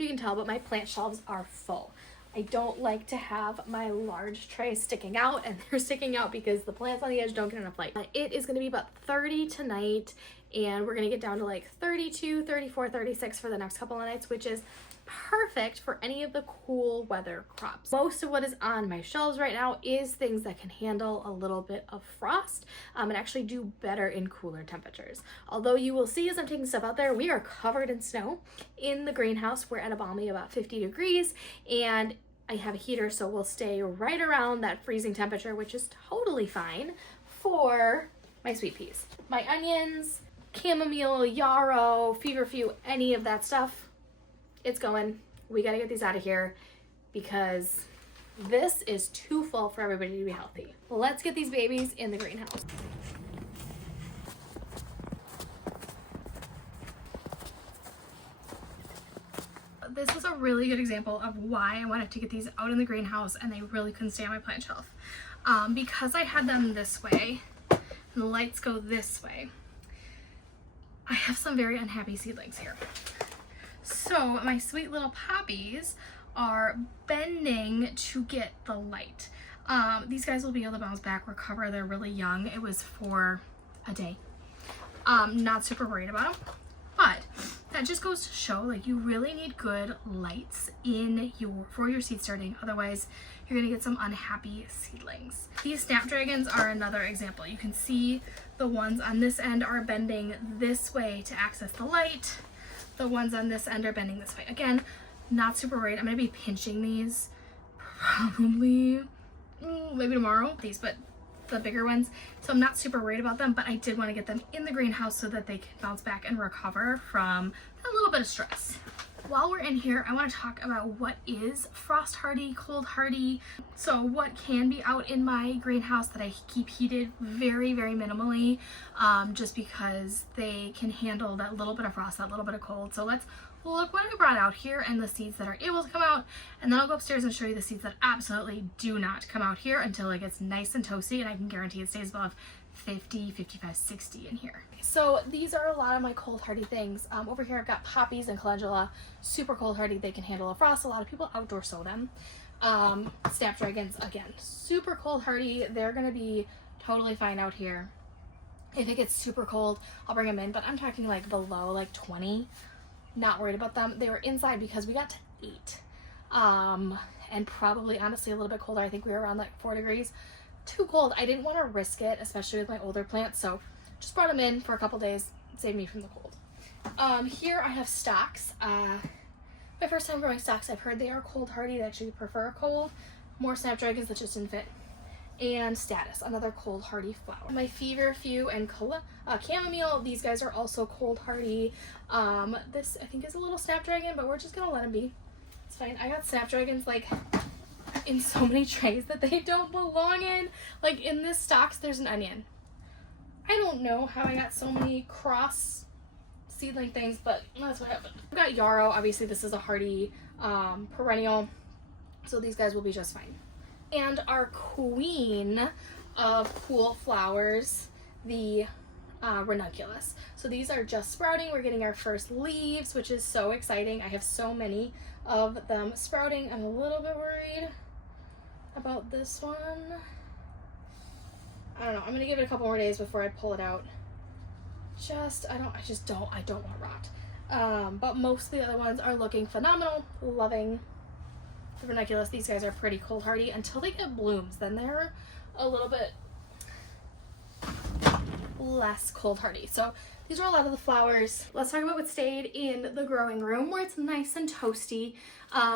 if you can tell, but my plant shelves are full. I don't like to have my large tray sticking out, and they're sticking out because the plants on the edge don't get enough light. It is going to be about 30 tonight, and we're going to get down to like 32, 34, 36 for the next couple of nights, which is perfect for any of the cool weather crops. Most of what is on my shelves right now is things that can handle a little bit of frost and actually do better in cooler temperatures. Although you will see as I'm taking stuff out there, we are covered in snow in the greenhouse. We're at a balmy about 50 degrees, and I have a heater, so we'll stay right around that freezing temperature, which is totally fine for my sweet peas. My onions, chamomile, yarrow, feverfew, any of that stuff, it's going. We gotta get these out of here because this is too full for everybody to be healthy. Let's get these babies in the greenhouse. This is a really good example of why I wanted to get these out in the greenhouse and they really couldn't stay on my plant shelf. Because I had them this way and the lights go this way, I have some very unhappy seedlings here. So my sweet little poppies are bending to get the light. These guys will be able to bounce back, recover. They're really young. It was for a day. Not super worried about them, but that just goes to show, like, you really need good lights for your seed starting. Otherwise, you're gonna get some unhappy seedlings. These snapdragons are another example. You can see the ones on this end are bending this way to access the light. The ones on this end are bending this way. Again, not super worried. I'm gonna be pinching these probably maybe tomorrow, but the bigger ones. So I'm not super worried about them, but I did want to get them in the greenhouse so that they can bounce back and recover from a little bit of stress. While we're in here, I want to talk about what is frost hardy, cold hardy. So what can be out in my greenhouse that I keep heated very, very minimally, just because they can handle that little bit of frost, that little bit of cold. So let's look what I brought out here and the seeds that are able to come out, and then I'll go upstairs and show you the seeds that absolutely do not come out here until it gets nice and toasty, and I can guarantee it stays above 50, 55, 60 in here. So these are a lot of my cold hardy things. Over here I've got poppies and calendula, super cold hardy. They can handle a frost. A lot of people outdoor sow them. Snapdragons, again, super cold hardy. They're gonna be totally fine out here. If it gets super cold, I'll bring them in, but I'm talking like below like 20. Not worried about them. They were inside because we got to 8. And probably honestly a little bit colder. I think we were around like 4 degrees. Too cold. I didn't want to risk it, especially with my older plants, so just brought them in for a couple days. Saved me from the cold. Here I have stocks. My first time growing stocks. I've heard they are cold hardy. They actually prefer cold. More snapdragons that just didn't fit. And Status, another cold hardy flower. My feverfew and chamomile, these guys are also cold hardy. This I think is a little snapdragon, but we're just gonna let them be. It's fine. I got snapdragons like in so many trays that they don't belong in. Like in this stocks, there's an onion. I don't know how I got so many cross seedling things, but that's what happened. I've got yarrow. Obviously, this is a hardy perennial, so these guys will be just fine. And our queen of cool flowers, the ranunculus. So these are just sprouting. We're getting our first leaves, which is so exciting. I have so many of them sprouting. I'm a little bit worried about this one. I don't know. I'm gonna give it a couple more days before I pull it out. I don't want rot. But most of the other ones are looking phenomenal. Loving the ranunculus. These guys are pretty cold hardy until they get blooms. Then they're a little bit less cold hardy. So these are a lot of the flowers. Let's talk about what stayed in the growing room where it's nice and toasty.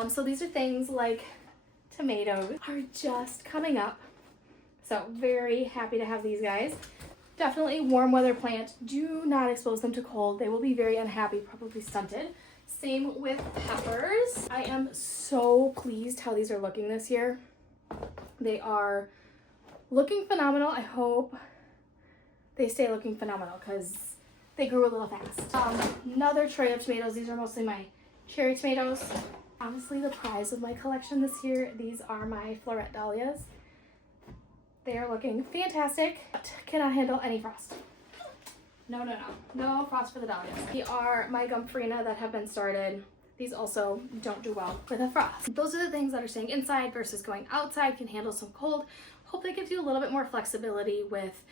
So these are things like tomatoes are just coming up. So very happy to have these guys. Definitely warm weather plant. Do not expose them to cold. They will be very unhappy, probably stunted. Same with peppers. I am so pleased how these are looking this year. They are looking phenomenal. I hope they stay looking phenomenal because they grew a little fast. Another tray of tomatoes. These are mostly my cherry tomatoes. Honestly, the prize of my collection this year, these are my floret dahlias. They are looking fantastic, but cannot handle any frost. No frost for the dahlias. They are my Gomphrena that have been started. these also don't do well with a frost. Those are the things that are staying inside versus going outside, can handle some cold. Hope that gives you a little bit more flexibility with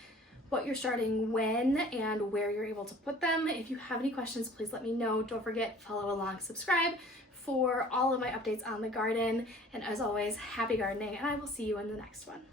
what you're starting when and where you're able to put them. If you have any questions, please let me know. Don't forget, follow along, subscribe for all of my updates on the garden. And as always, happy gardening, and I will see you in the next one.